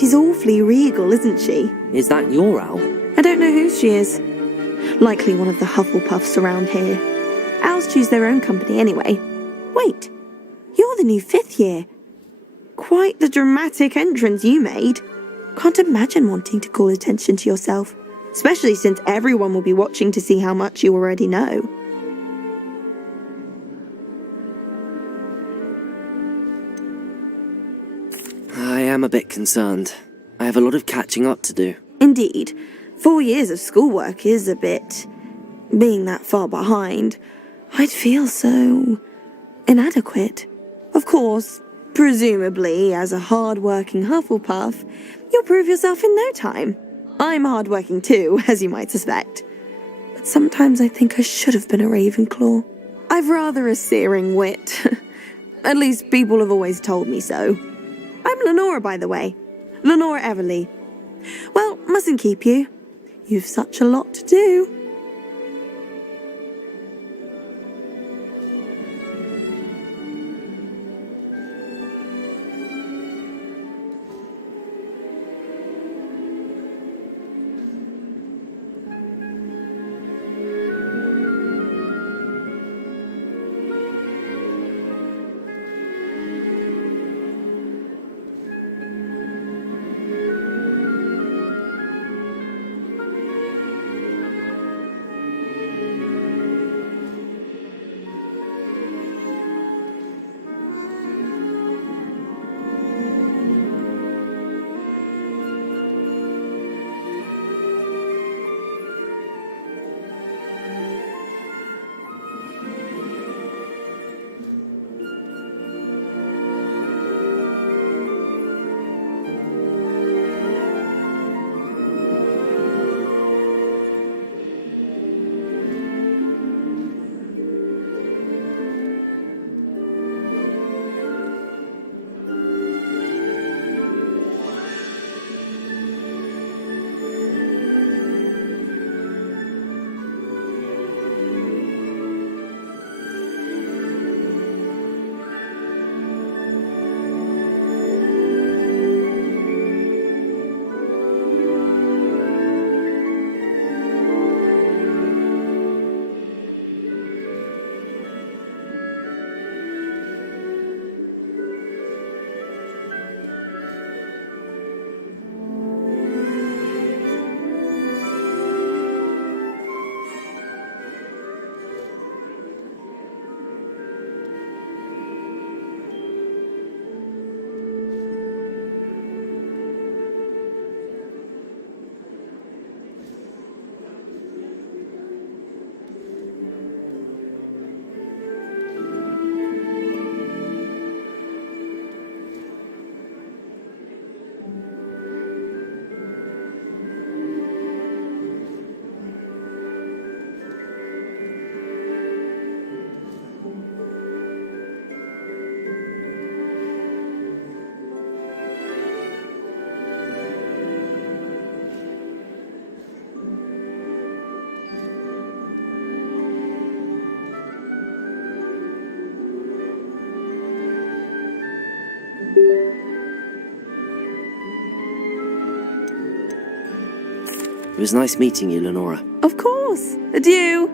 She's awfully regal, isn't she? Is that your owl? I don't know who she is. Likely one of the Hufflepuffs around here. Owls choose their own company anyway. Wait, you're the new 5th year. Quite the dramatic entrance you made. Can't imagine wanting to call attention to yourself, especially since everyone will be watching to see how much you already know. I am a bit concerned. I have a lot of catching up to do. Indeed, 4 years of schoolwork is a bit... Being that far behind, I'd feel so... inadequate. Of course, presumably, as a hard-working Hufflepuff, you'll prove yourself in no time. I'm hard-working too, as you might suspect. But sometimes I think I should have been a Ravenclaw. I've rather a searing wit. At least people have always told me so. I'm Lenora, by the way. Lenora Everly. Well, mustn't keep you. You've such a lot to do. It was nice meeting you, Lenora. Of course. Adieu.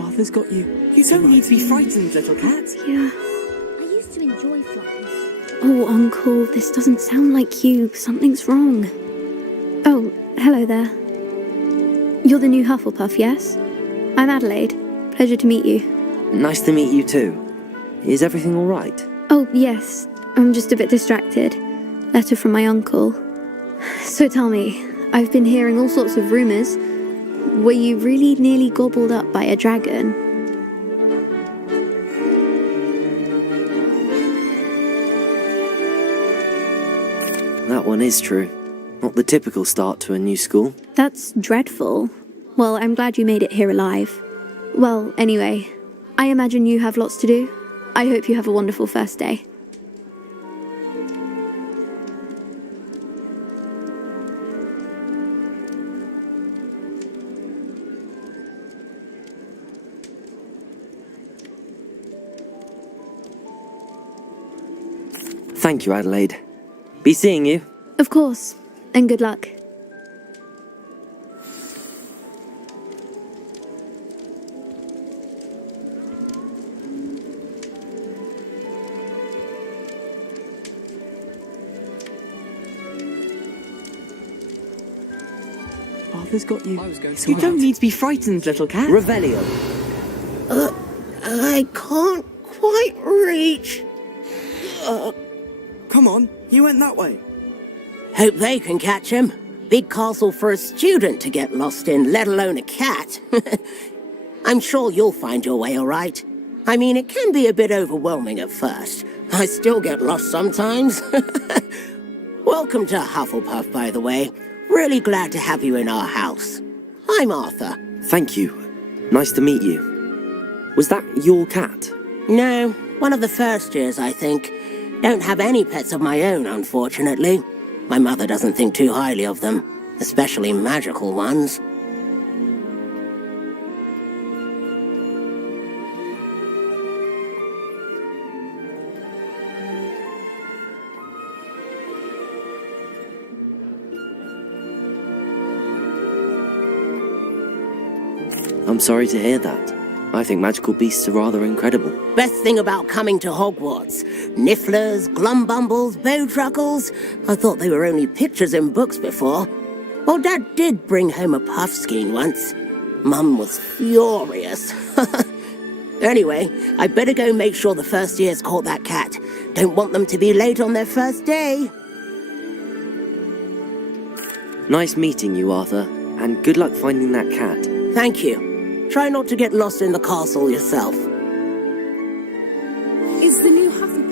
Arthur's got you. You don't need to be frightened, little cat. Yeah. I used to enjoy flying. Oh, Uncle, this doesn't sound like you. Something's wrong. Oh, hello there. You're the new Hufflepuff, yes? I'm Adelaide. Pleasure to meet you. Nice to meet you too. Is everything all right? Oh, yes. I'm just a bit distracted. Letter from my uncle. So tell me, I've been hearing all sorts of rumours. Were you really nearly gobbled up by a dragon? That one is true. Not the typical start to a new school. That's dreadful. Well, I'm glad you made it here alive. Well, anyway, I imagine you have lots to do. I hope you have a wonderful first day. Thank you, Adelaide. Be seeing you. Of course, and good luck. Arthur's got you. You don't need to be frightened, little cat. Revelio. I can't quite reach. Come on, you went that way. Hope they can catch him. Big castle for a student to get lost in, let alone a cat. I'm sure you'll find your way all right. I mean, it can be a bit overwhelming at first. I still get lost sometimes. Welcome to Hufflepuff, by the way. Really glad to have you in our house. I'm Arthur. Thank you. Nice to meet you. Was that your cat? No, one of the first years, I think. Don't have any pets of my own, unfortunately. My mother doesn't think too highly of them, especially magical ones. I'm sorry to hear that. I think magical beasts are rather incredible. Best thing about coming to Hogwarts. Nifflers, Glumbumbles, Bowtruckles. I thought they were only pictures in books before. Well, Dad did bring home a Puffskein once. Mum was furious. Anyway, I better go make sure the first years caught that cat. Don't want them to be late on their first day. Nice meeting you, Arthur, and good luck finding that cat. Thank you. Try not to get lost in the castle yourself. Is the new Hufflepuff out?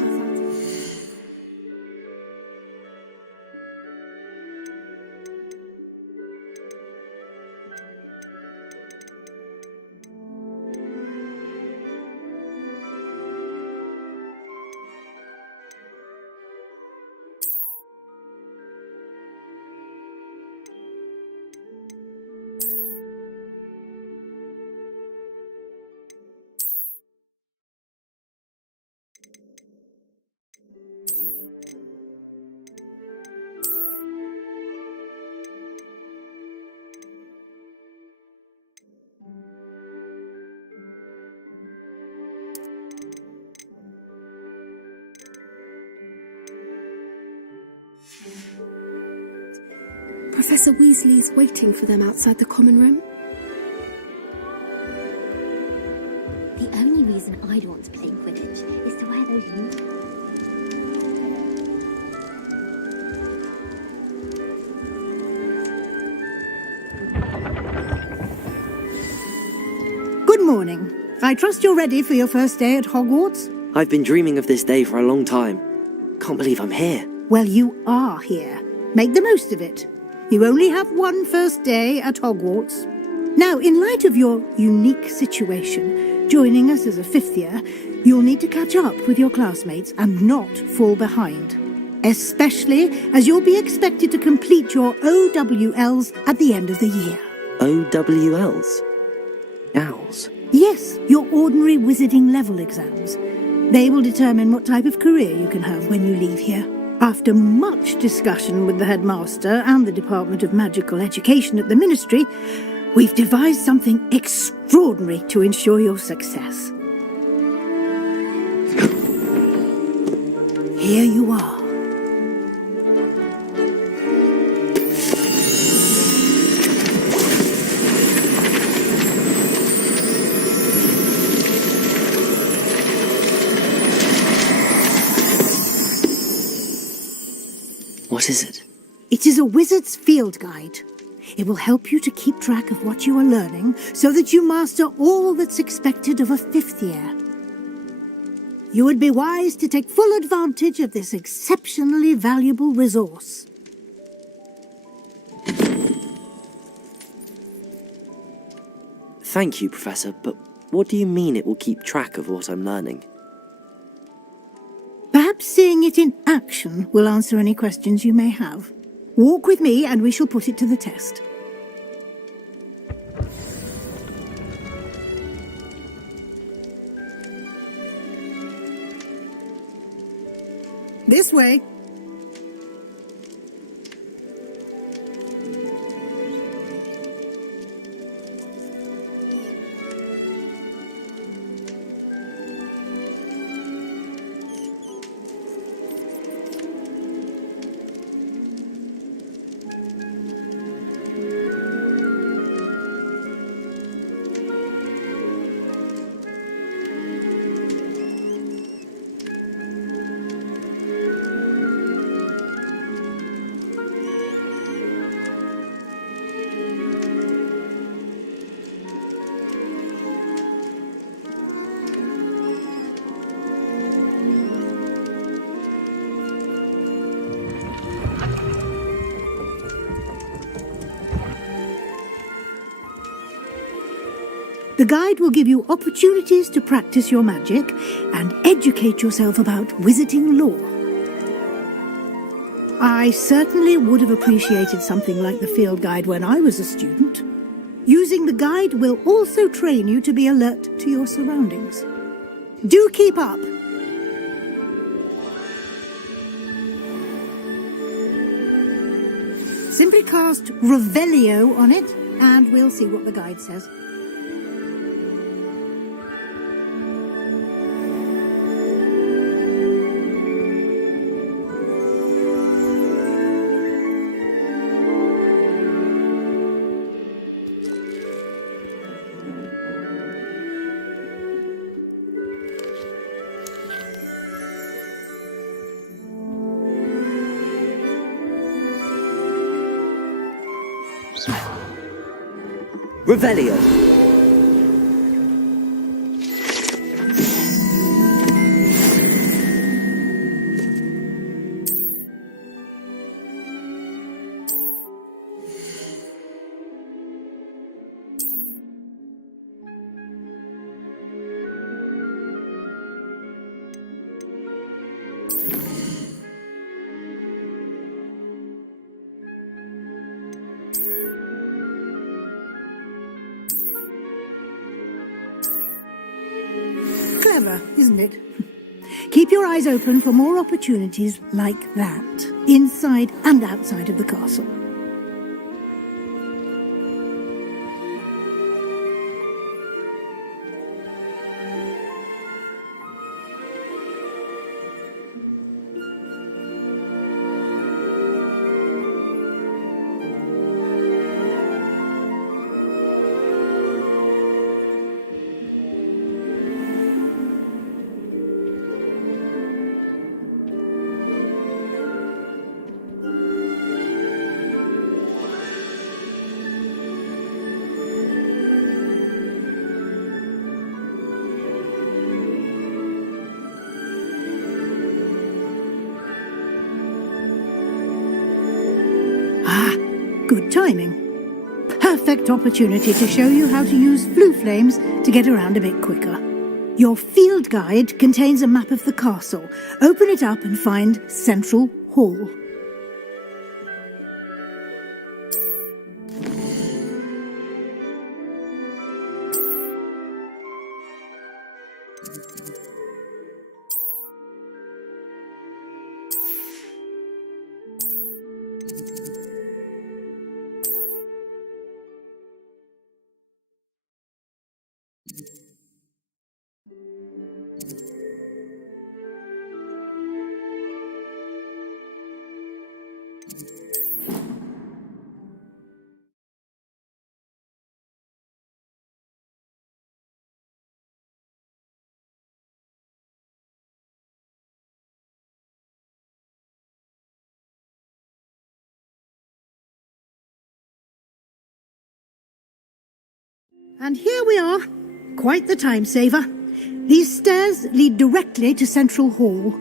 Professor Weasley's waiting for them outside the common room. The only reason I'd want to play Quidditch is to wear those uniforms. Good morning. I trust you're ready for your first day at Hogwarts? I've been dreaming of this day for a long time. Can't believe I'm here. Well, you are here. Make the most of it. You only have one first day at Hogwarts. Now, in light of your unique situation, joining us as a fifth year, you'll need to catch up with your classmates and not fall behind. Especially as you'll be expected to complete your OWLs at the end of the year. OWLs? Owls? Yes, your ordinary wizarding level exams. They will determine what type of career you can have when you leave here. After much discussion with the headmaster and the Department of Magical Education at the Ministry, we've devised something extraordinary to ensure your success. Here you are. What is it? It is a wizard's field guide. It will help you to keep track of what you are learning so that you master all that's expected of a fifth year. You would be wise to take full advantage of this exceptionally valuable resource. Thank you, Professor, but what do you mean it will keep track of what I'm learning? Perhaps seeing it in action will answer any questions you may have. Walk with me and we shall put it to the test. This way. The guide will give you opportunities to practice your magic and educate yourself about wizarding lore. I certainly would have appreciated something like the field guide when I was a student. Using the guide will also train you to be alert to your surroundings. Do keep up! Simply cast Revelio on it, and we'll see what the guide says. Revelio. Clever, isn't it? Keep your eyes open for more opportunities like that, inside and outside of the castle. Good timing. Perfect opportunity to show you how to use flue flames to get around a bit quicker. Your field guide contains a map of the castle. Open it up and find Central Hall. And here we are. Quite the time saver. These stairs lead directly to Central Hall.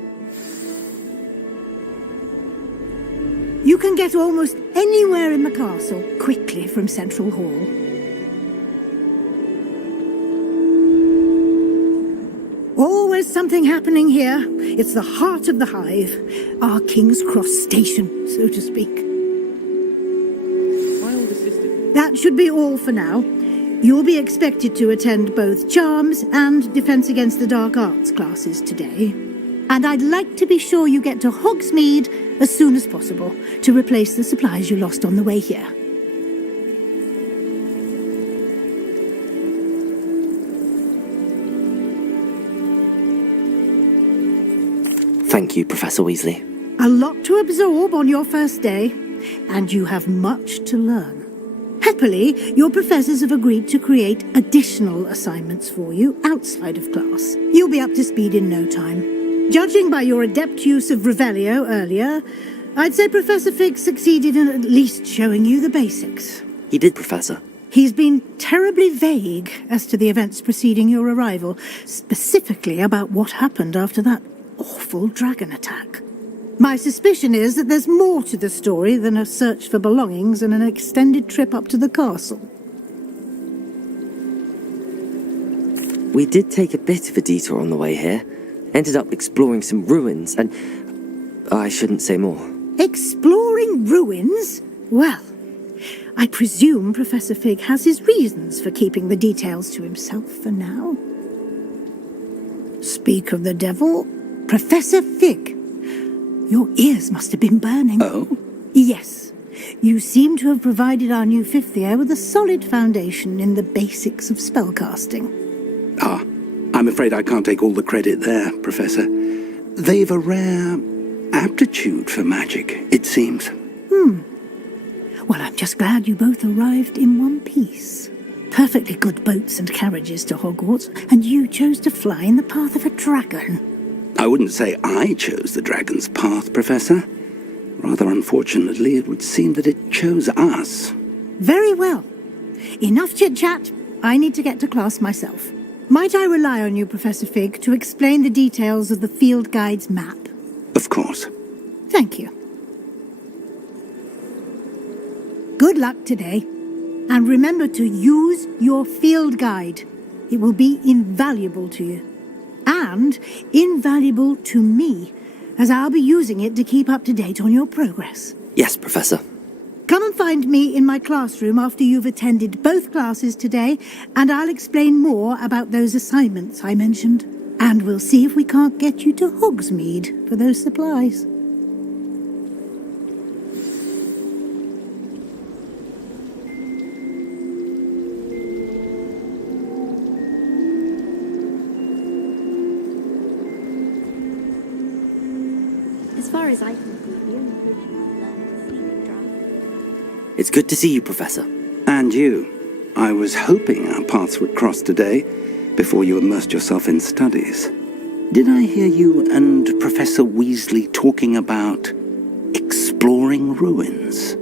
You can get almost anywhere in the castle quickly from Central Hall. Always something happening here. It's the heart of the hive. Our King's Cross station, so to speak. My older sister. That should be all for now. You'll be expected to attend both Charms and Defense Against the Dark Arts classes today. And I'd like to be sure you get to Hogsmeade as soon as possible to replace the supplies you lost on the way here. Thank you, Professor Weasley. A lot to absorb on your first day, and you have much to learn. Happily, your professors have agreed to create additional assignments for you outside of class. You'll be up to speed in no time. Judging by your adept use of Revelio earlier, I'd say Professor Fig succeeded in at least showing you the basics. He did, Professor. He's been terribly vague as to the events preceding your arrival, specifically about what happened after that awful dragon attack. My suspicion is that there's more to the story than a search for belongings and an extended trip up to the castle. We did take a bit of a detour on the way here. Ended up exploring some ruins and... I shouldn't say more. Exploring ruins? Well, I presume Professor Fig has his reasons for keeping the details to himself for now. Speak of the devil, Professor Fig. Your ears must have been burning. Oh? Yes. You seem to have provided our new fifth year with a solid foundation in the basics of spellcasting. Ah, I'm afraid I can't take all the credit there, Professor. They've a rare aptitude for magic, it seems. Well, I'm just glad you both arrived in one piece. Perfectly good boats and carriages to Hogwarts, and you chose to fly in the path of a dragon. I wouldn't say I chose the dragon's path, Professor. Rather unfortunately, it would seem that it chose us. Very well. Enough chit-chat. I need to get to class myself. Might I rely on you, Professor Fig, to explain the details of the field guide's map? Of course. Thank you. Good luck today. And remember to use your field guide. It will be invaluable to you. And invaluable to me, as I'll be using it to keep up to date on your progress. Yes, Professor. Come and find me in my classroom after you've attended both classes today, and I'll explain more about those assignments I mentioned. And we'll see if we can't get you to Hogsmeade for those supplies. As far as I can see, the only potion I've learned is sleeping draft. It's good to see you, Professor. And you. I was hoping our paths would cross today, before you immersed yourself in studies. Did I hear you and Professor Weasley talking about exploring ruins?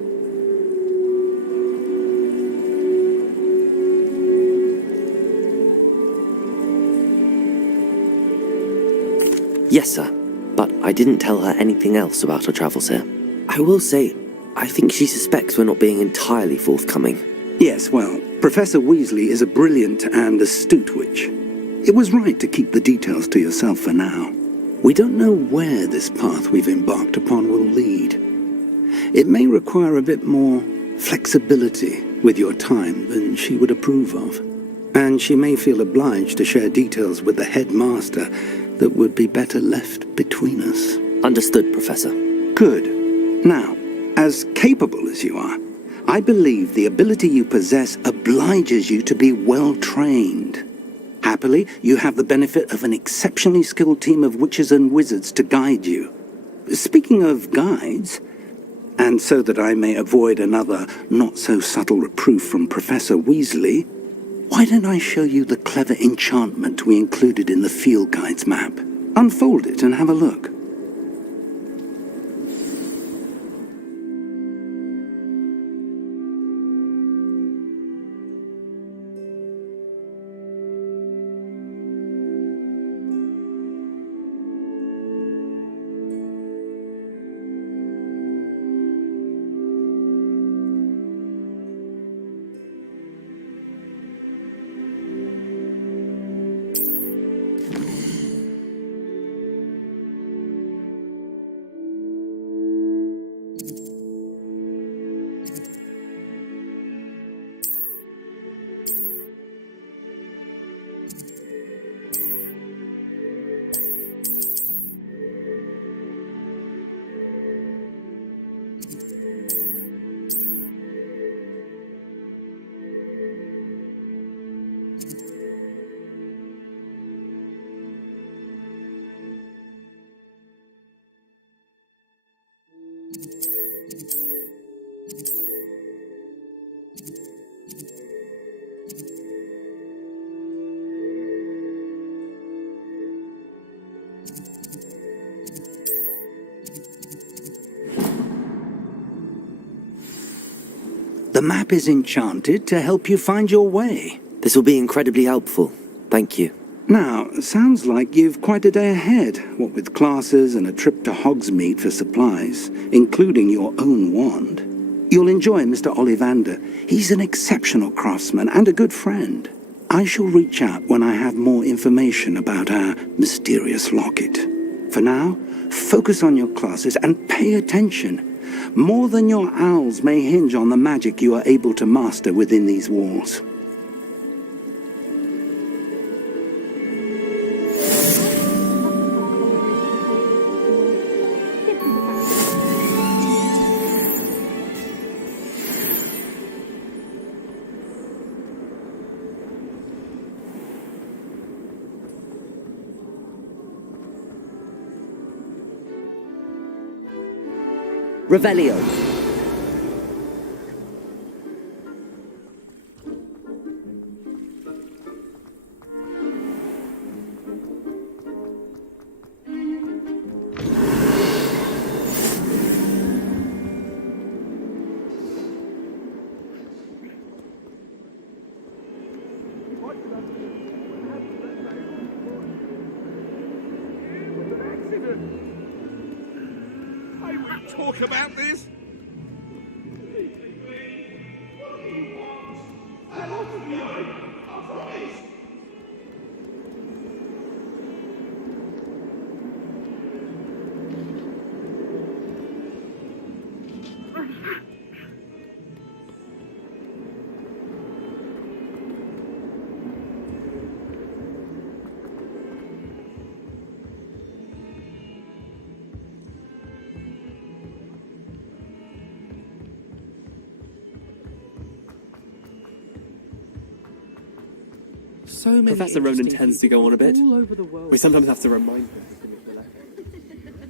Yes, sir. But I didn't tell her anything else about our travels here. I will say, I think she suspects we're not being entirely forthcoming. Yes, well, Professor Weasley is a brilliant and astute witch. It was right to keep the details to yourself for now. We don't know where this path we've embarked upon will lead. It may require a bit more flexibility with your time than she would approve of. And she may feel obliged to share details with the headmaster that would be better left between us. Understood, Professor. Good. Now, as capable as you are, I believe the ability you possess obliges you to be well trained. Happily, you have the benefit of an exceptionally skilled team of witches and wizards to guide you. Speaking of guides, and so that I may avoid another not-so-subtle reproof from Professor Weasley, why don't I show you the clever enchantment we included in the field guide's map? Unfold it and have a look. The map is enchanted to help you find your way. This will be incredibly helpful. Thank you. Now, sounds like you've quite a day ahead, what with classes and a trip to Hogsmeade for supplies, including your own wand. You'll enjoy Mr. Ollivander. He's an exceptional craftsman and a good friend. I shall reach out when I have more information about our mysterious locket. For now, focus on your classes and pay attention. More than your owls may hinge on the magic you are able to master within these walls. Revelio. Talk about this? So many Professor Ronan interesting tends to go on a bit. all over the world. We sometimes have to remind him to finish the lesson.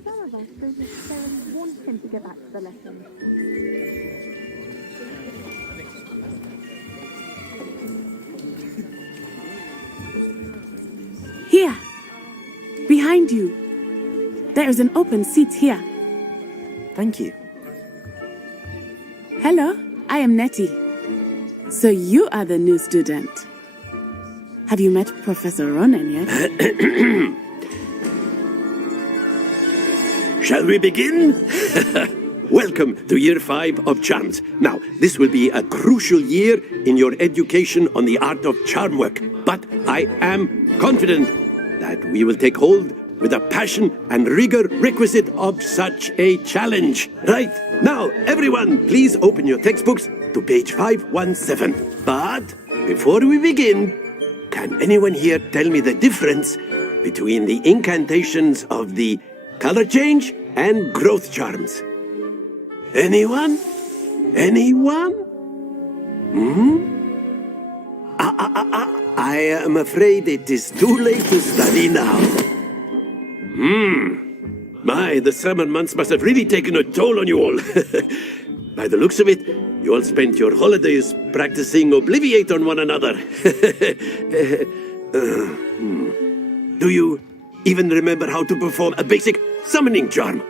Some of us don't necessarily want him to get back to the lesson. Here, behind you. There is an open seat here. Thank you. Hello, I am Nettie. So you are the new student. Have you met Professor Ronan yet? Shall we begin? Welcome to Year 5 of Charms. Now, this will be a crucial year in your education on the art of charm work, but I am confident that we will take hold with the passion and rigor requisite of such a challenge. Right, now, everyone, please open your textbooks to page 517. But before we begin, can anyone here tell me the difference between the incantations of the color change and growth charms? Anyone? Anyone? I am afraid it is too late to study now. My, the summer months must have really taken a toll on you all. By the looks of it, you all spent your holidays practicing Obliviate on one another. Do you even remember how to perform a basic summoning charm?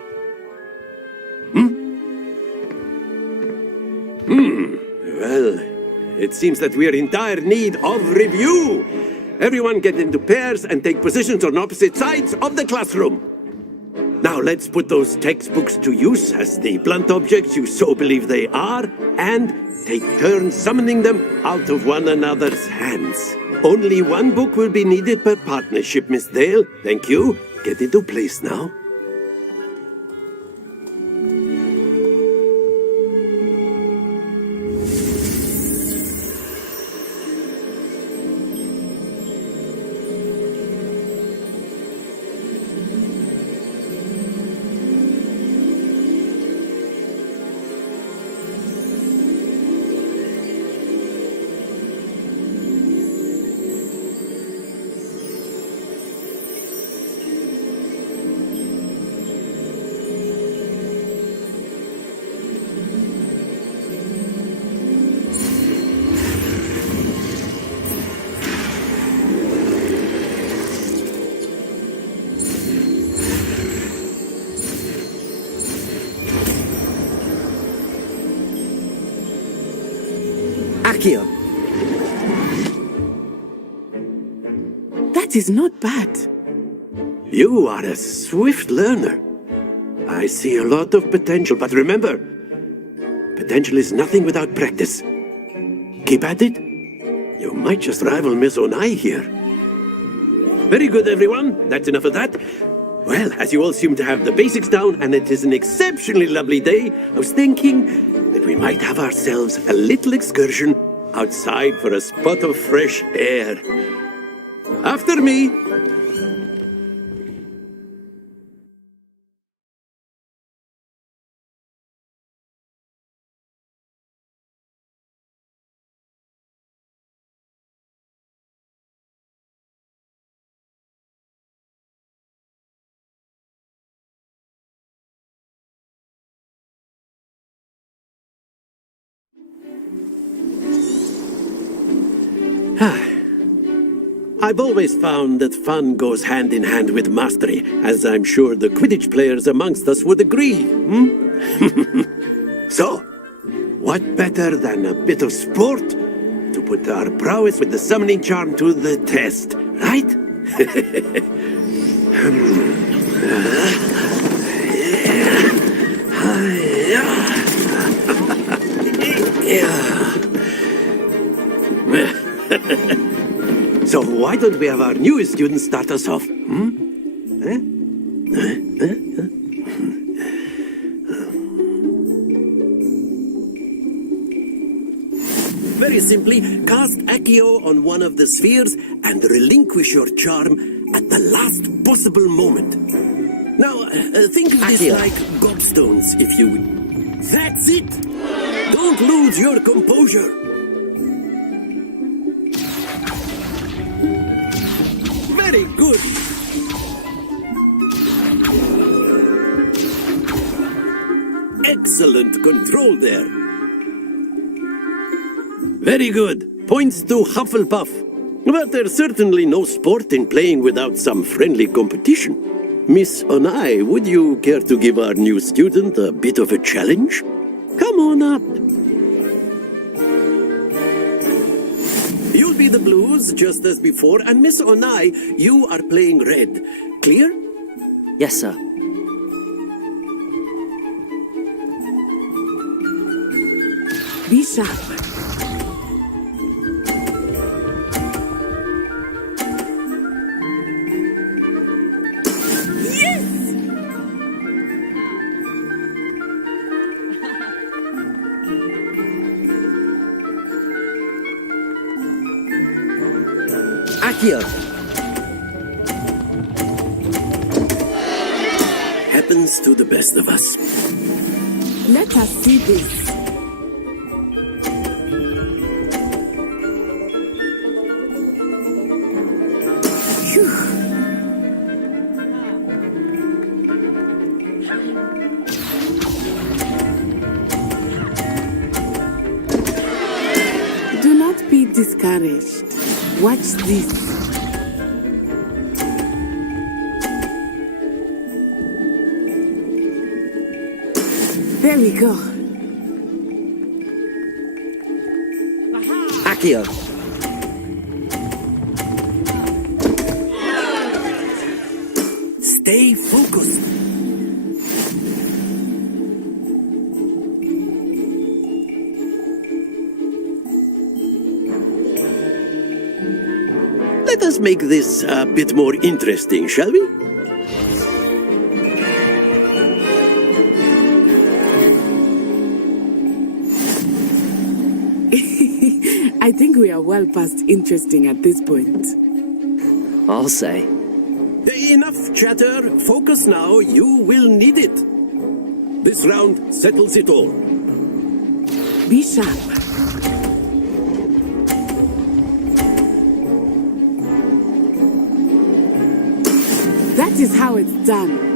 Well, it seems that we are in dire need of review. Everyone get into pairs and take positions on opposite sides of the classroom. Now let's put those textbooks to use as the blunt objects you so believe they are, and take turns summoning them out of one another's hands. Only one book will be needed per partnership, Miss Dale. Thank you. Get into place now. That is not bad. You are a swift learner. I see a lot of potential, but remember, potential is nothing without practice. Keep at it. You might just rival Miss Onai here. Very good, everyone. That's enough of that. Well, as you all seem to have the basics down, and it is an exceptionally lovely day, I was thinking that we might have ourselves a little excursion outside for a spot of fresh air. After me. I've always found that fun goes hand in hand with mastery, as I'm sure the Quidditch players amongst us would agree. So, what better than a bit of sport to put our prowess with the summoning charm to the test, right? So why don't we have our newest student start us off? Very simply, cast Accio on one of the spheres and relinquish your charm at the last possible moment. Now, think of this like gobstones, if you will. That's it! Don't lose your composure! Very good! Excellent control there. Very good. Points to Hufflepuff. But there's certainly no sport in playing without some friendly competition. Miss Onai, would you care to give our new student a bit of a challenge? Come on up. You'll be the blues, just as before, and Miss Onai, you are playing red. Clear? Yes, sir. Be sharp. Accio! Happens to the best of us. Let us see this. Do not be discouraged. Watch this. There we go. Accio! Stay focused. Let us make this a bit more interesting, shall we? I think we are well past interesting at this point. I'll say. Enough chatter. Focus now. You will need it. This round settles it all. Be sharp. That is how it's done.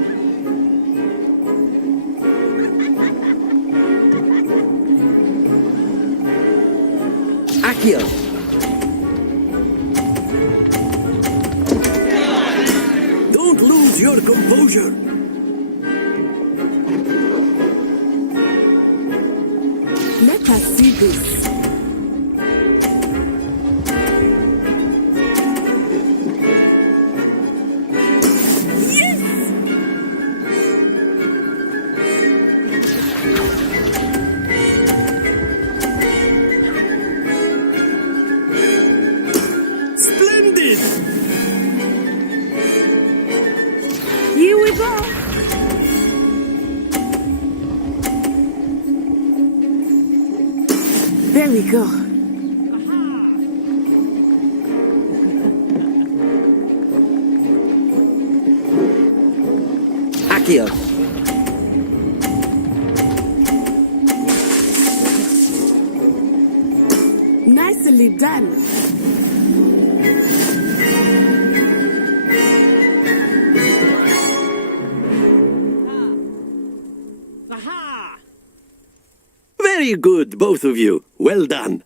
Accio! Don't lose your composure. Let us see this. There we go. Accio. Nicely done. Very good, both of you. Well done.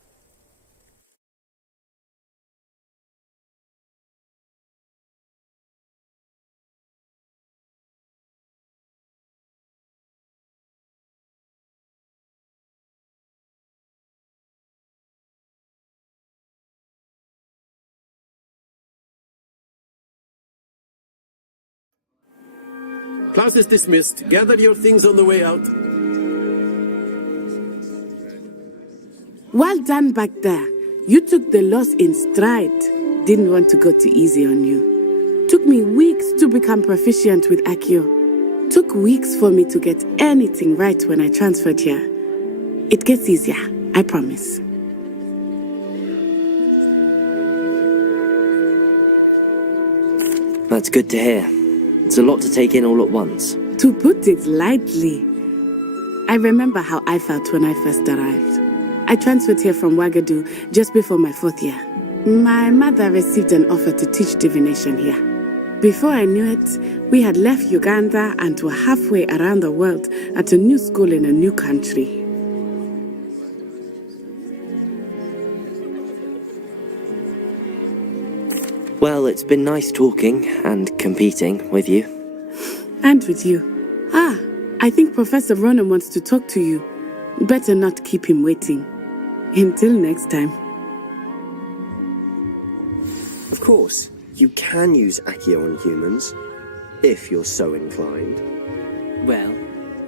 Class is dismissed. Gather your things on the way out. Well done back there. You took the loss in stride. Didn't want to go too easy on you. Took me weeks to become proficient with Accio. Took weeks for me to get anything right when I transferred here. It gets easier, I promise. That's good to hear. It's a lot to take in all at once. To put it lightly, I remember how I felt when I first arrived. I transferred here from Ouagadougou just before my 4th year. My mother received an offer to teach divination here. Before I knew it, we had left Uganda and were halfway around the world at a new school in a new country. Well, it's been nice talking and competing with you. And with you. Ah, I think Professor Ronan wants to talk to you. Better not keep him waiting. Until next time. Of course, you can use Accio on humans, if you're so inclined. Well,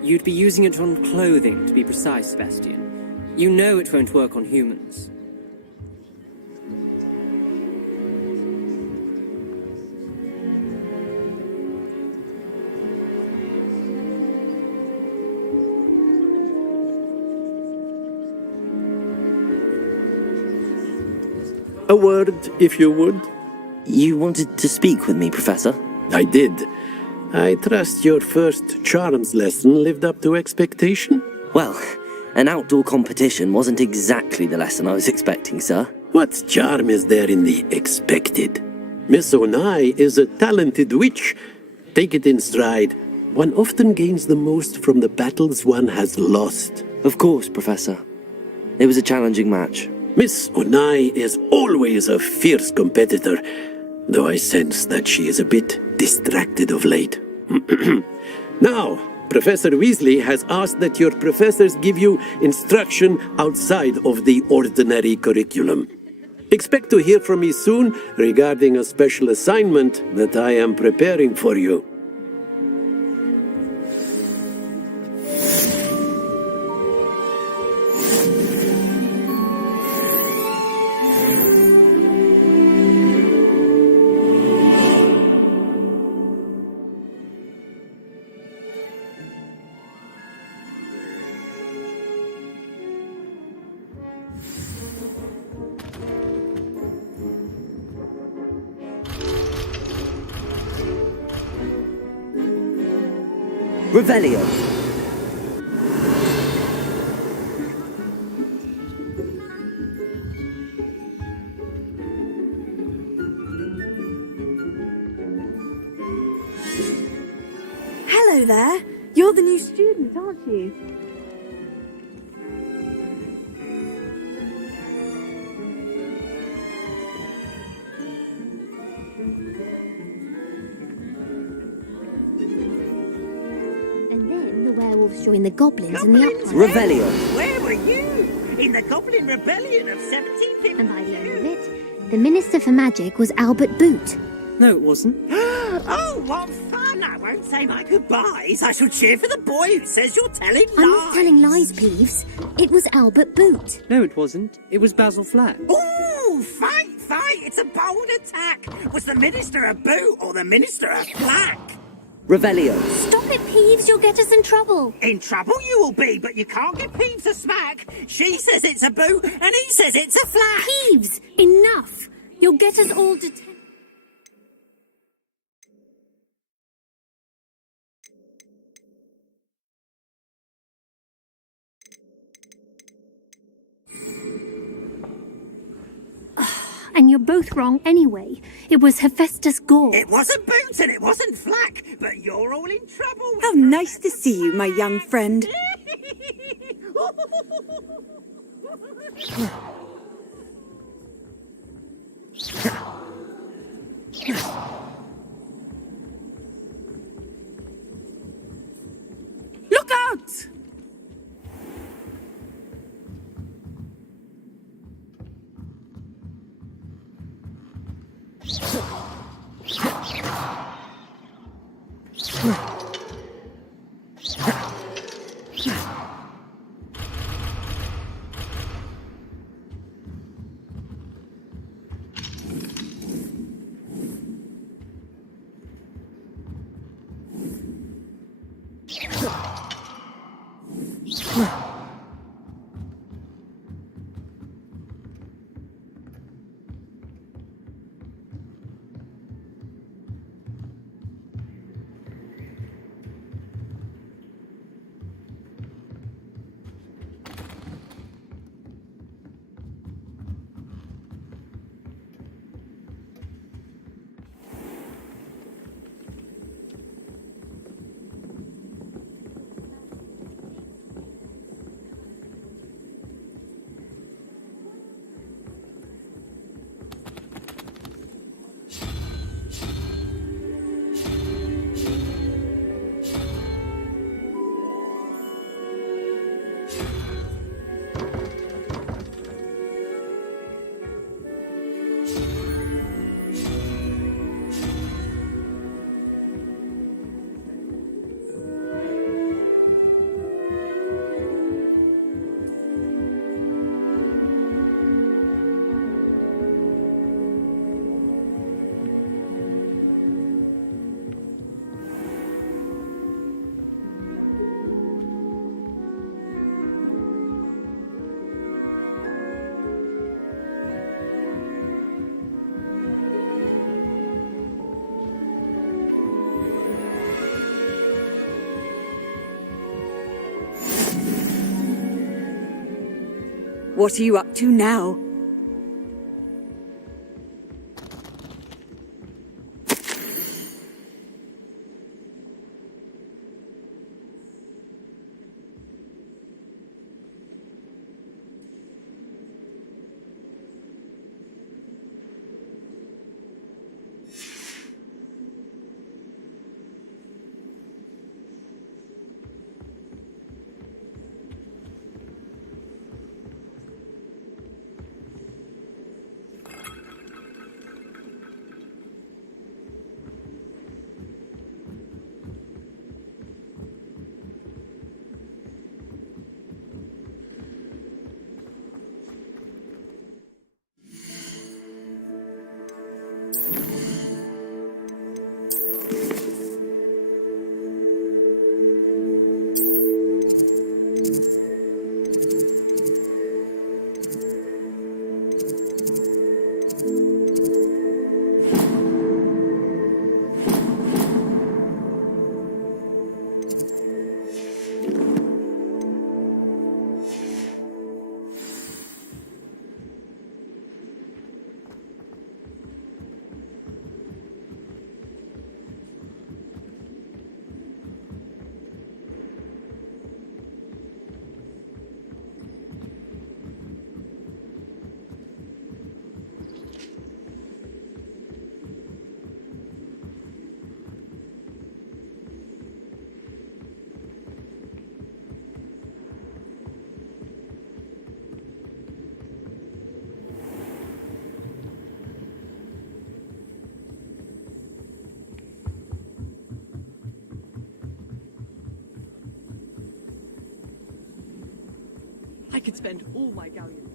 you'd be using it on clothing, to be precise, Sebastian. You know it won't work on humans. A word, if you would. You wanted to speak with me, Professor? I did. I trust your first charms lesson lived up to expectation? Well, an outdoor competition wasn't exactly the lesson I was expecting, sir. What charm is there in the expected? Miss Onai is a talented witch. Take it in stride. One often gains the most from the battles one has lost. Of course, Professor. It was a challenging match. Miss Onai is always a fierce competitor, though I sense that she is a bit distracted of late. Now, Professor Weasley has asked that your professors give you instruction outside of the ordinary curriculum. Expect to hear from me soon regarding a special assignment that I am preparing for you. Revelio. Hello there. You're the new student, aren't you? Werewolves join the goblins in the uprising. Revelio. Where were you? In the Goblin Rebellion of 1752. And by the end of it, the Minister for Magic was Albert Boot. No, it wasn't. Oh, what fun! I won't say my goodbyes. I shall cheer for the boy who says you're telling lies. I'm not telling lies, Peeves. It was Albert Boot. No, it wasn't. It was Basil Flack. Ooh, fight! It's a bold attack. Was the Minister a boot or the Minister a flack? Revelio. Stop it, Peeves. You'll get us in trouble. In trouble you will be, but you can't give Peeves a smack. She says it's a boo, and he says it's a flat. Peeves, enough. You'll get us all detained. And you're both wrong anyway. It was Hephaestus Gore. It wasn't Boots and it wasn't Flack, but you're all in trouble. How nice to see you, my young friend. Look out! What are you up to now? I could spend all my galleons.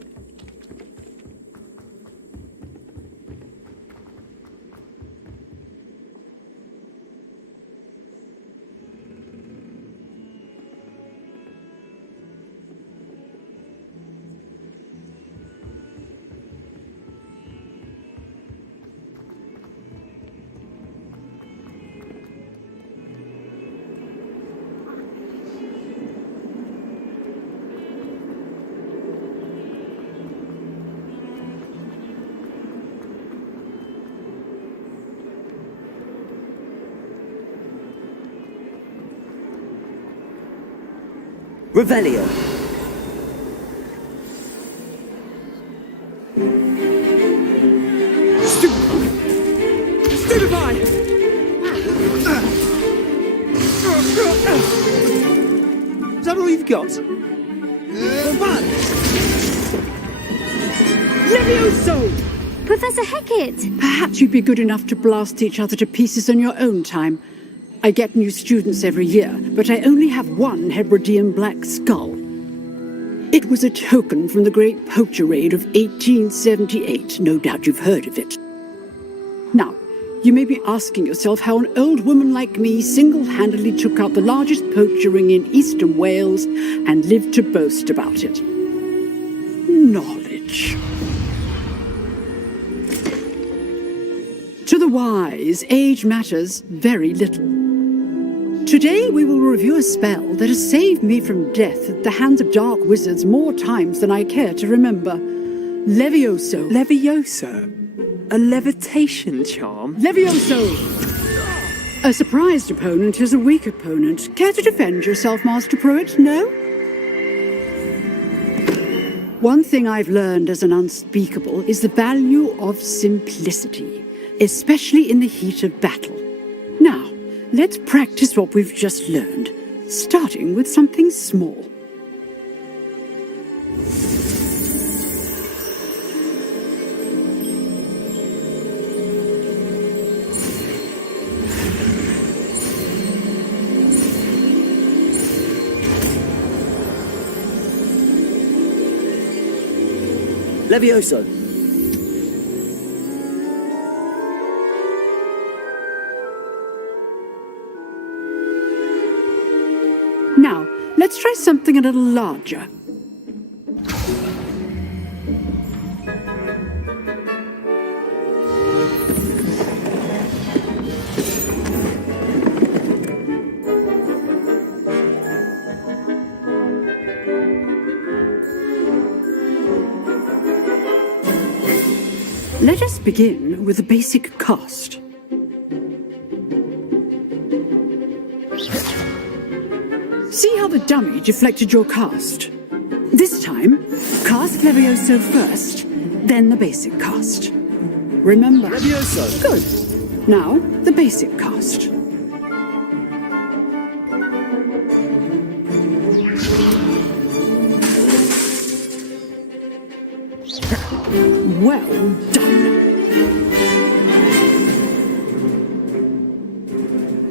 Revelio. Stupefy! Is that all you've got? Levioso! Professor Hecat! Perhaps you'd be good enough to blast each other to pieces on your own time. I get new students every year, but I only have one Hebridean black skull. It was a token from the Great Poacher Raid of 1878. No doubt you've heard of it. Now, you may be asking yourself how an old woman like me single-handedly took out the largest poacher ring in eastern Wales and lived to boast about it. Knowledge. To the wise, age matters very little. Today we will review a spell that has saved me from death at the hands of dark wizards more times than I care to remember. Levioso. Levioso? A levitation charm? Levioso! A surprised opponent is a weak opponent. Care to defend yourself, Master Pruitt? No? One thing I've learned as an unspeakable is the value of simplicity, especially in the heat of battle. Now, let's practice what we've just learned, starting with something small. Levioso. Now, let's try something a little larger. Let us begin with the basic cast. See how the dummy deflected your cast? This time, cast Levioso first, then the basic cast. Remember? Levioso! Good. Now, the basic cast. Well done.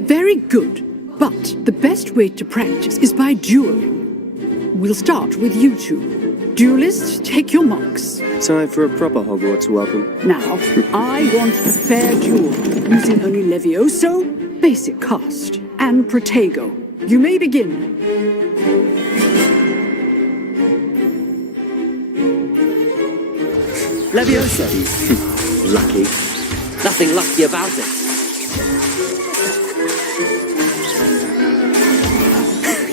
Very good. But the best way to practice is by dueling. We'll start with you two. Duelists, take your marks. Time for a proper Hogwarts welcome. Now, I want a fair duel, using only Levioso, basic cast, and Protego. You may begin. Levioso. Lucky. Nothing lucky about it.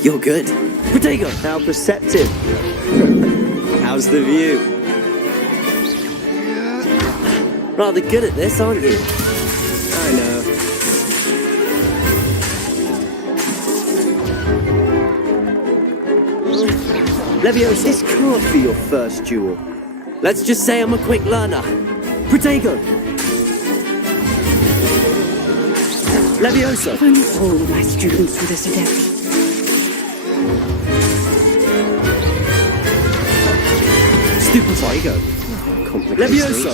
You're good. Protego. How perceptive. How's the view? Rather good at this, aren't you? I know. Levioso. This can't be your first duel. Let's just say I'm a quick learner. Protego. Levioso. If only all my students were this adept. Stupefy. Levioso.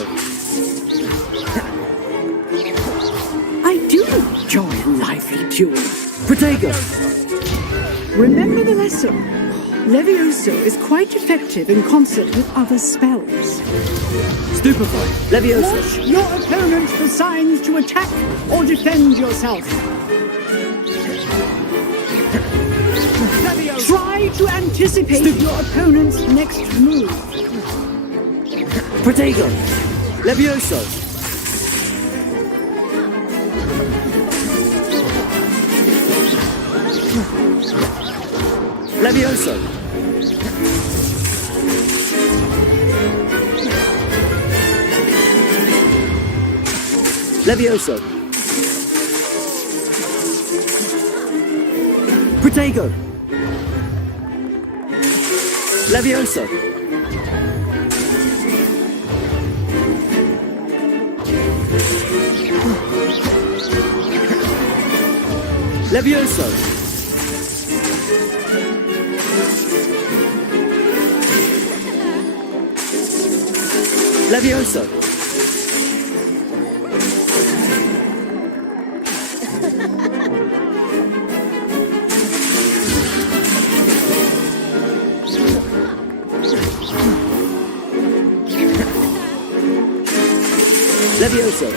I do enjoy a lively duel. Protego. Remember the lesson. Levioso is quite effective in concert with other spells. Stupefy. Levioso. Watch your opponent for signs to attack or defend yourself. Try to anticipate your opponent's next move. Protego. Levioso. Levioso. Levioso. Protego. Levioso! Levioso! Levioso! Levioso!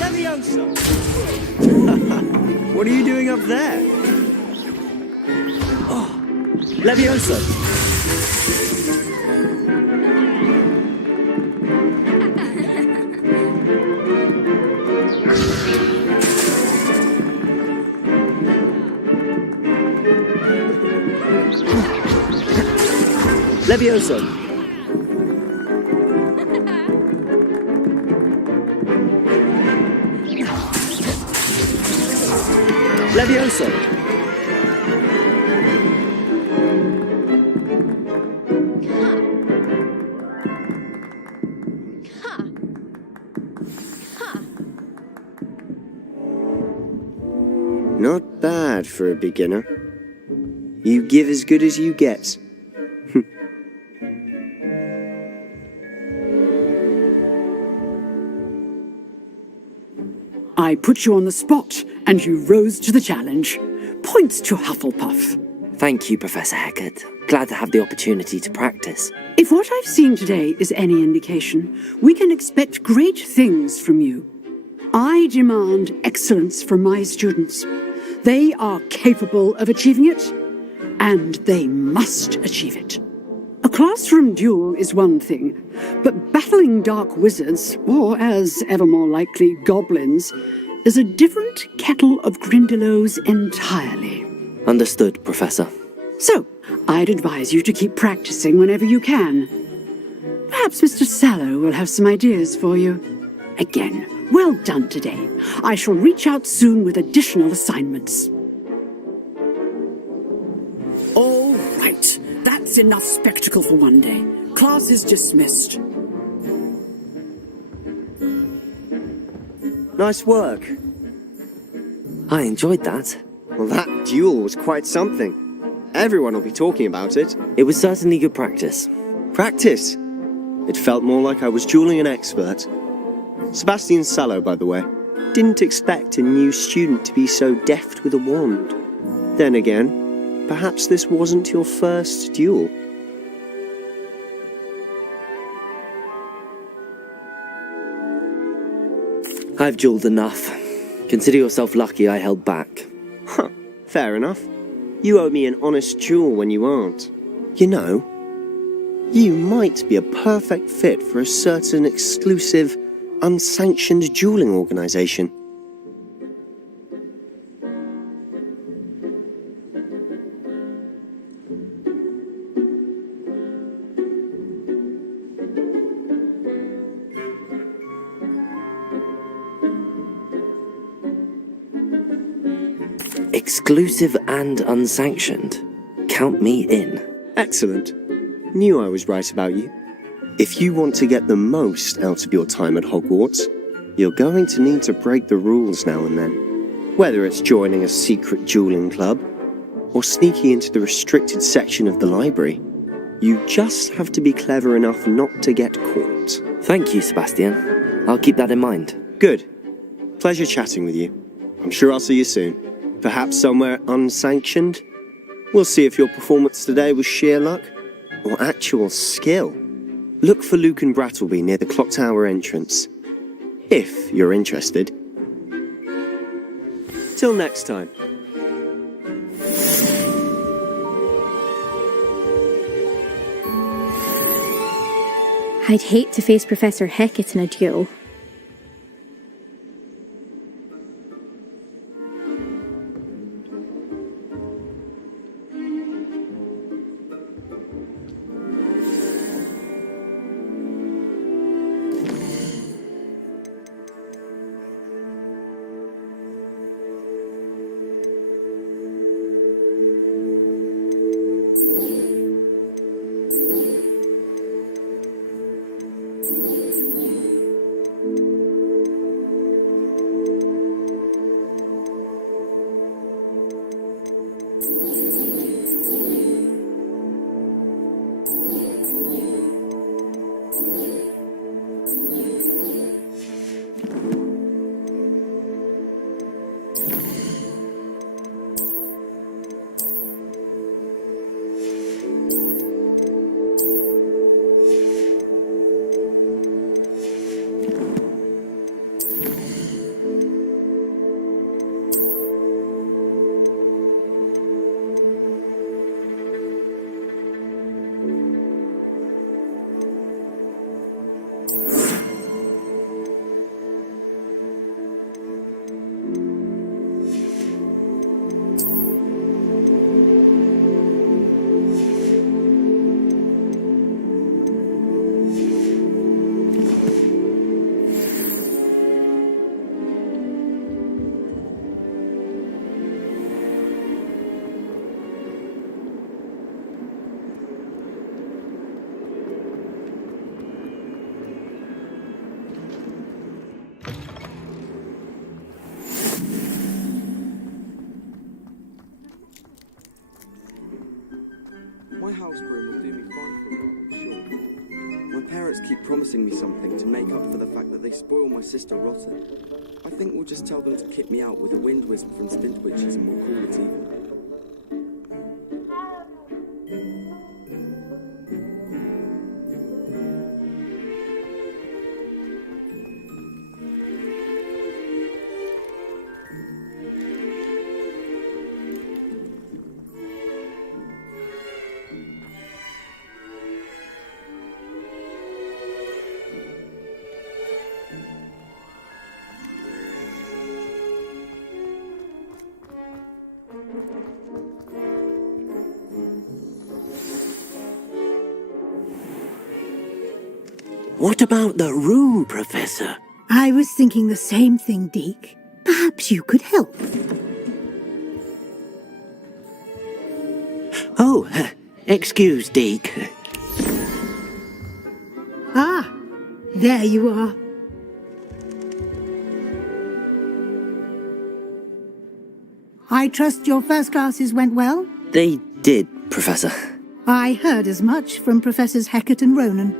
Levioso! What are you doing up there? Oh, Levioso! Levioso! Levioso! Not bad for a beginner. You give as good as you get. I put you on the spot, and you rose to the challenge. Points to Hufflepuff. Thank you, Professor Hecat. Glad to have the opportunity to practice. If what I've seen today is any indication, we can expect great things from you. I demand excellence from my students. They are capable of achieving it, and they must achieve it. A classroom duel is one thing, but battling dark wizards, or as ever more likely, goblins, is a different kettle of Grindylows entirely. Understood, Professor. So, I'd advise you to keep practicing whenever you can. Perhaps Mr. Sallow will have some ideas for you. Again, well done today. I shall reach out soon with additional assignments. All right. That's enough spectacle for one day. Class is dismissed. Nice work. I enjoyed that. Well, that duel was quite something. Everyone will be talking about it. It was certainly good practice. Practice? It felt more like I was dueling an expert. Sebastian Sallow, by the way. Didn't expect a new student to be so deft with a wand. Then again, perhaps this wasn't your first duel. I've duelled enough. Consider yourself lucky I held back. Huh, fair enough. You owe me an honest duel when you aren't. You know, you might be a perfect fit for a certain exclusive, unsanctioned dueling organization. Exclusive and unsanctioned. Count me in. Excellent. Knew I was right about you. If you want to get the most out of your time at Hogwarts, you're going to need to break the rules now and then. Whether it's joining a secret dueling club, or sneaking into the restricted section of the library, you just have to be clever enough not to get caught. Thank you, Sebastian. I'll keep that in mind. Good. Pleasure chatting with you. I'm sure I'll see you soon. Perhaps somewhere unsanctioned? We'll see if your performance today was sheer luck or actual skill. Look for Luke and Brattleby near the clock tower entrance. If you're interested. Till next time. I'd hate to face Professor Hecat in a duel. My house broom will do me fine for a while, I'm sure. My parents keep promising me something to make up for the fact that they spoil my sister rotten. I think we'll just tell them to kick me out with a wind wisp from Stint Witches and we'll call it even. What about the room, Professor? I was thinking the same thing, Deke. Perhaps you could help. Oh, excuse, Deke. Ah, there you are. I trust your first classes went well? They did, Professor. I heard as much from Professors Hecat and Ronan.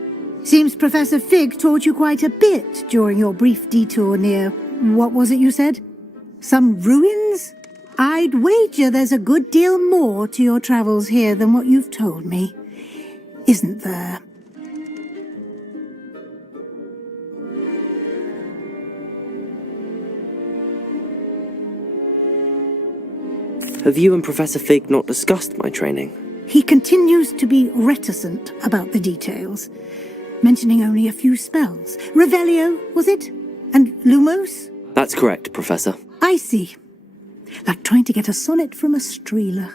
Seems Professor Fig taught you quite a bit during your brief detour near, what was it you said? Some ruins? I'd wager there's a good deal more to your travels here than what you've told me. Isn't there? Have you and Professor Fig not discussed my training? He continues to be reticent about the details, mentioning only a few spells. Revelio, was it? And Lumos? That's correct, Professor. I see. Like trying to get a sonnet from a streeler.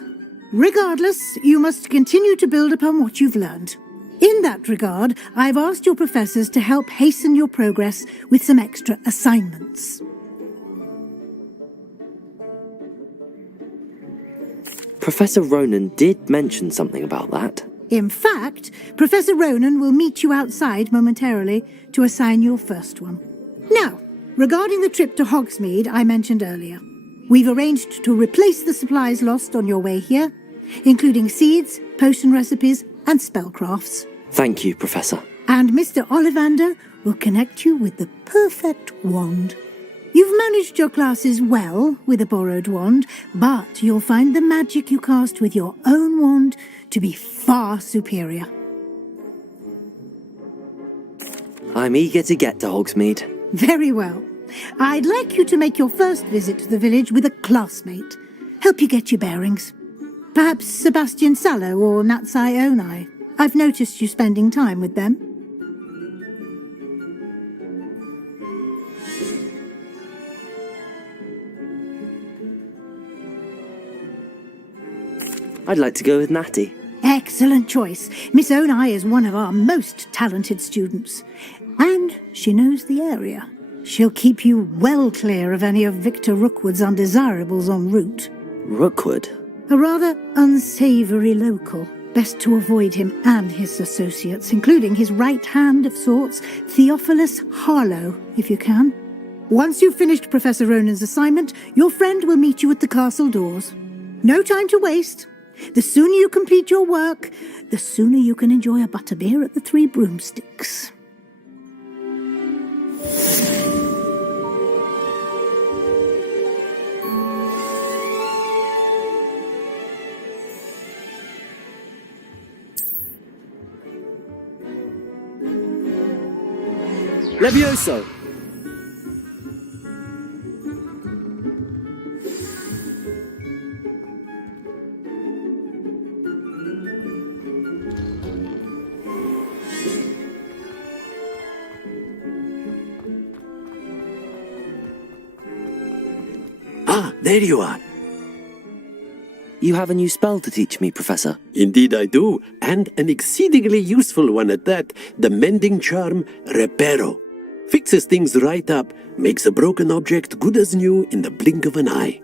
Regardless, you must continue to build upon what you've learned. In that regard, I've asked your professors to help hasten your progress with some extra assignments. Professor Ronan did mention something about that. In fact, Professor Ronan will meet you outside momentarily to assign your first one. Now, regarding the trip to Hogsmeade I mentioned earlier, we've arranged to replace the supplies lost on your way here, including seeds, potion recipes, and spellcrafts. Thank you, Professor. And Mr. Ollivander will connect you with the perfect wand. You've managed your classes well with a borrowed wand, but you'll find the magic you cast with your own wand to be far superior. I'm eager to get to Hogsmeade. Very well. I'd like you to make your first visit to the village with a classmate. Help you get your bearings. Perhaps Sebastian Sallow or Natsai Onai. I've noticed you spending time with them. I'd like to go with Natty. Excellent choice. Miss Onai is one of our most talented students. And she knows the area. She'll keep you well clear of any of Victor Rookwood's undesirables en route. Rookwood? A rather unsavoury local. Best to avoid him and his associates, including his right hand of sorts, Theophilus Harlow, if you can. Once you've finished Professor Ronan's assignment, your friend will meet you at the castle doors. No time to waste. The sooner you complete your work, the sooner you can enjoy a butterbeer at the Three Broomsticks. Levioso! Ah, there you are. You have a new spell to teach me, Professor. Indeed I do, and an exceedingly useful one at that. The mending charm, Reparo. Fixes things right up, makes a broken object good as new in the blink of an eye.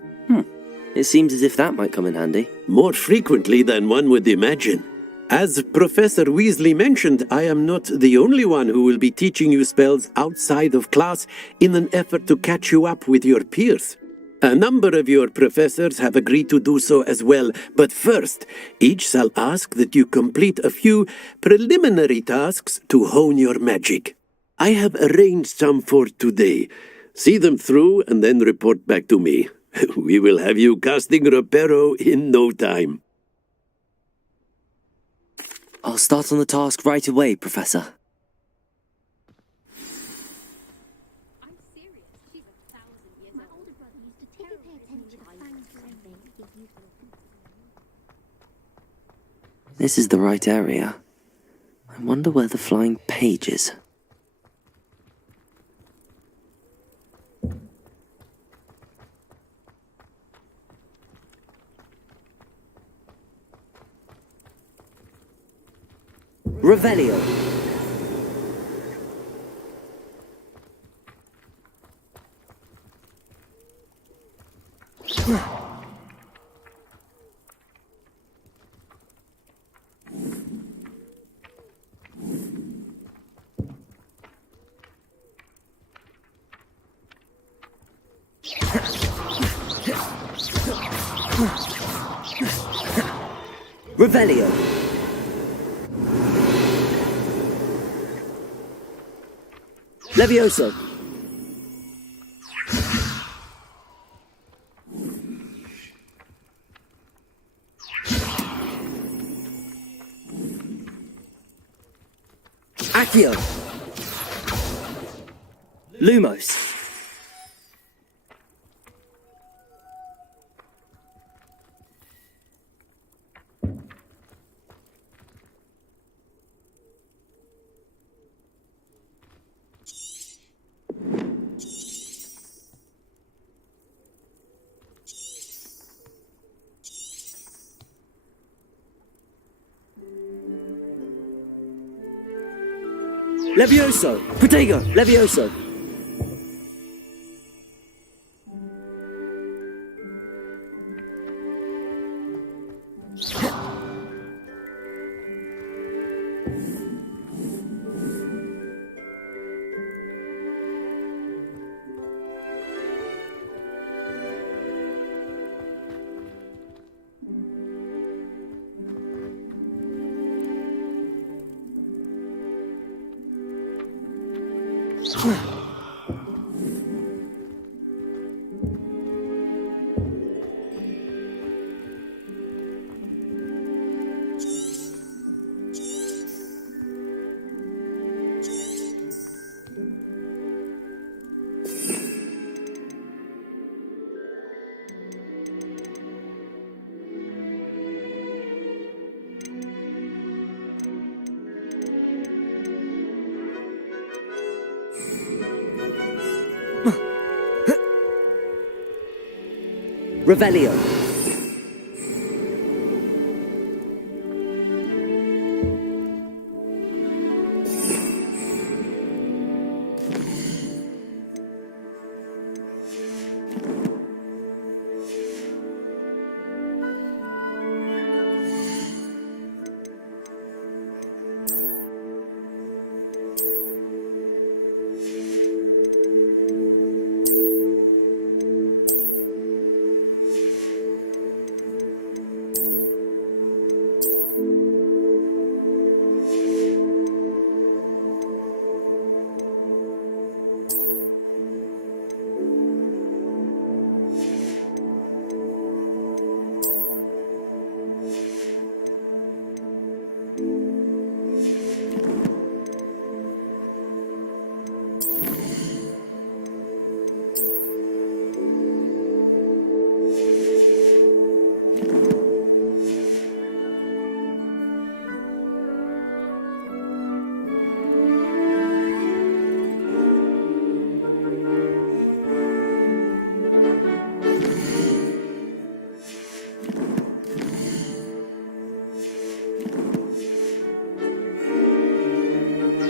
It seems as if that might come in handy. More frequently than one would imagine. As Professor Weasley mentioned, I am not the only one who will be teaching you spells outside of class in an effort to catch you up with your peers. A number of your professors have agreed to do so as well, but first, each shall ask that you complete a few preliminary tasks to hone your magic. I have arranged some for today. See them through and then report back to me. We will have you casting Reparo in no time. I'll start on the task right away, Professor. This is the right area. I wonder where the flying page is. Revelio. Revelio. Levioso. Accio. Lumos. Levioso! Protego! Levioso! Revelio.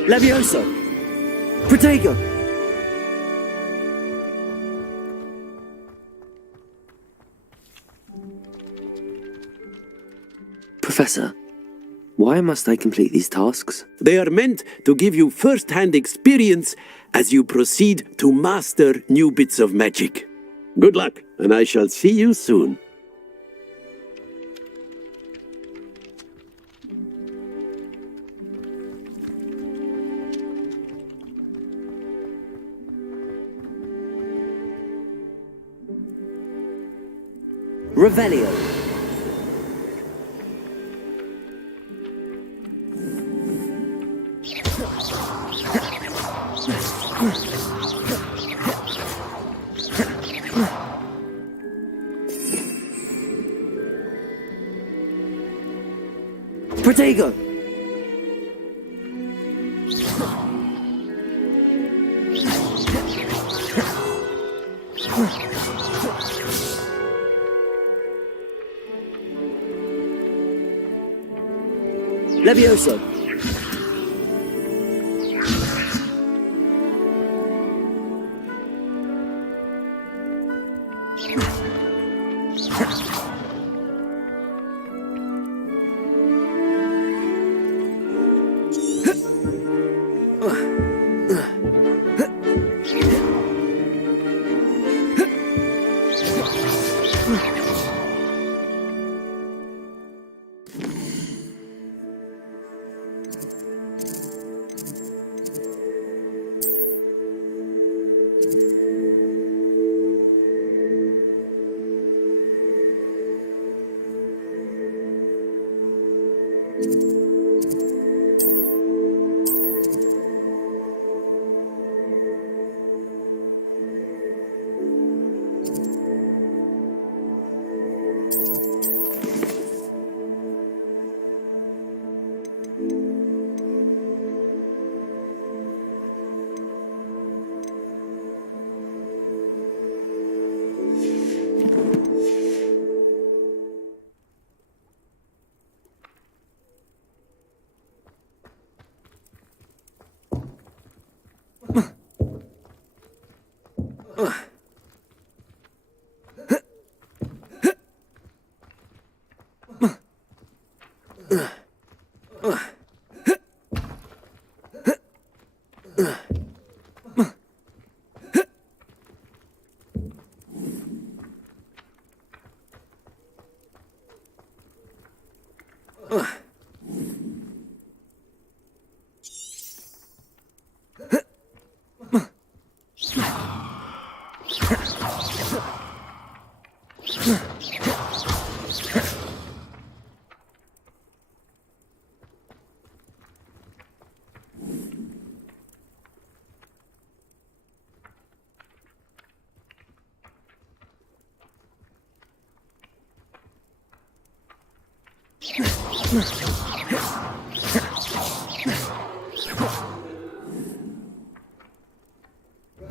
Levioso! Protego! Professor, why must I complete these tasks? They are meant to give you first-hand experience as you proceed to master new bits of magic. Good luck, and I shall see you soon. Revelio. Protego. Levioso.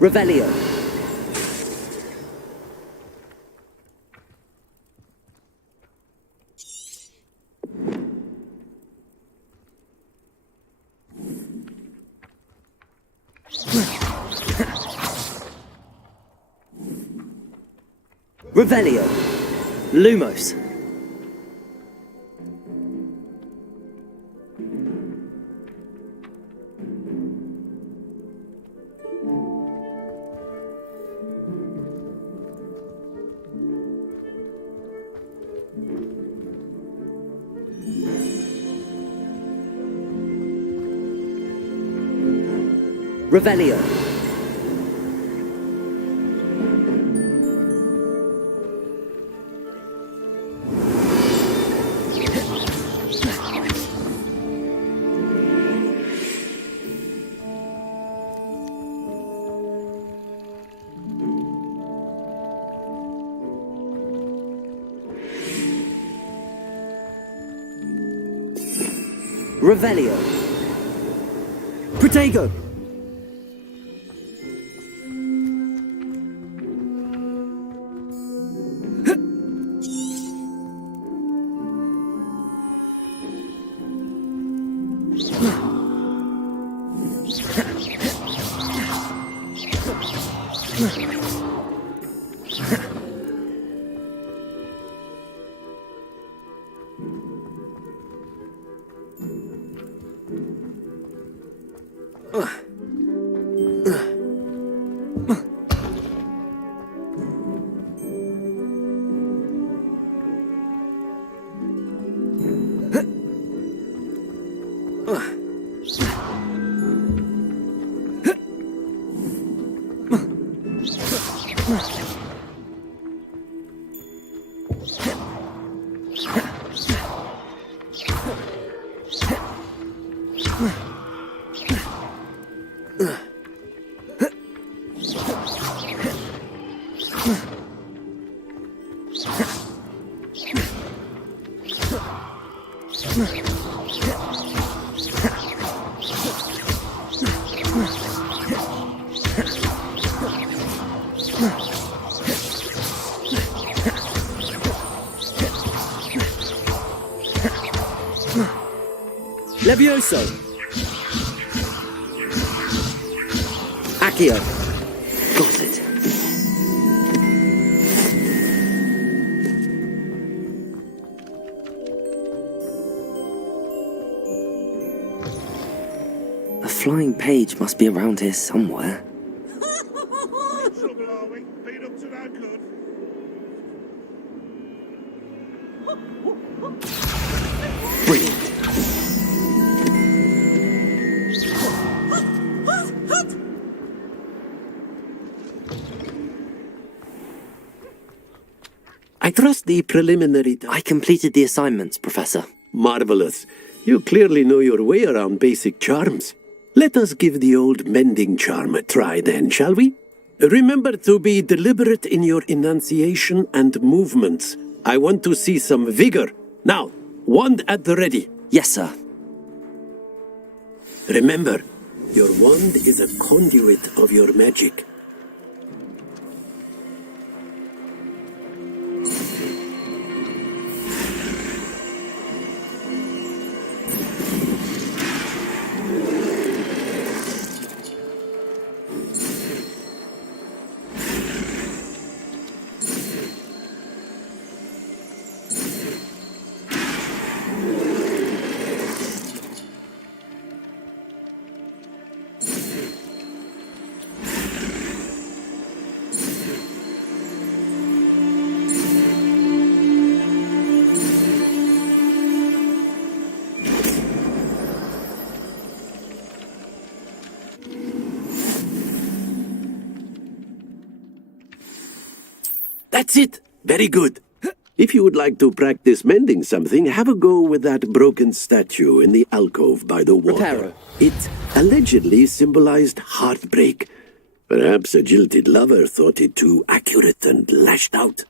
Revelio. Revelio. Lumos. Revelio. Revelio. Protego. Levioso! Accio! Got it. A flying page must be around here somewhere. Trouble, are we? Been up to no good. Brilliant. I trust the preliminary... I completed the assignments, Professor. Marvelous. You clearly know your way around basic charms. Let us give the old mending charm a try then, shall we? Remember to be deliberate in your enunciation and movements. I want to see some vigor. Now, wand at the ready. Yes, sir. Remember, your wand is a conduit of your magic. That's it. Very good. If you would like to practice mending something, have a go with that broken statue in the alcove by the water. Reparo. It allegedly symbolized heartbreak. Perhaps a jilted lover thought it too accurate and lashed out.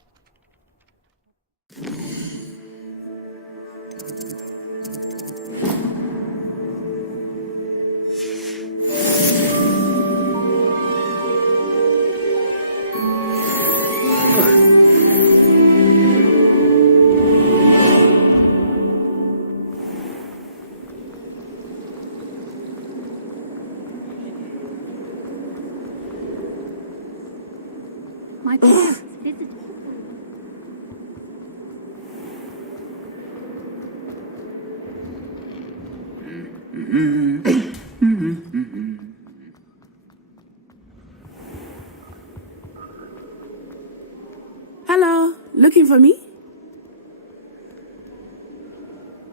My parents visited. Hello, looking for me?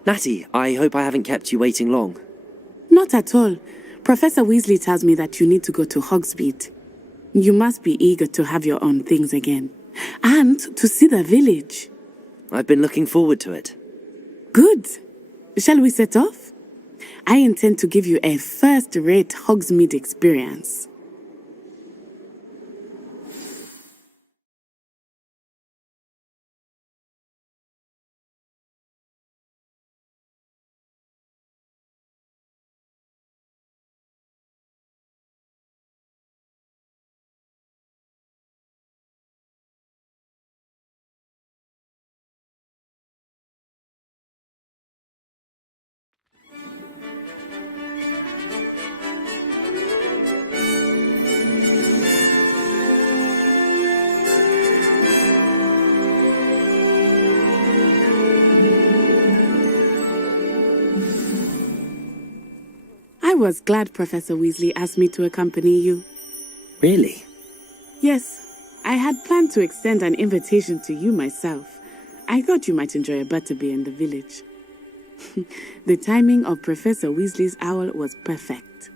Natty, I hope I haven't kept you waiting long. Not at all. Professor Weasley tells me that you need to go to Hogsmeade. You must be eager to have your own things again. And to see the village. I've been looking forward to it. Good. Shall we set off? I intend to give you a first-rate Hogsmeade experience. I was glad Professor Weasley asked me to accompany you. Really? Yes, I had planned to extend an invitation to you myself. I thought you might enjoy a butterbeer in the village. The timing of Professor Weasley's owl was perfect.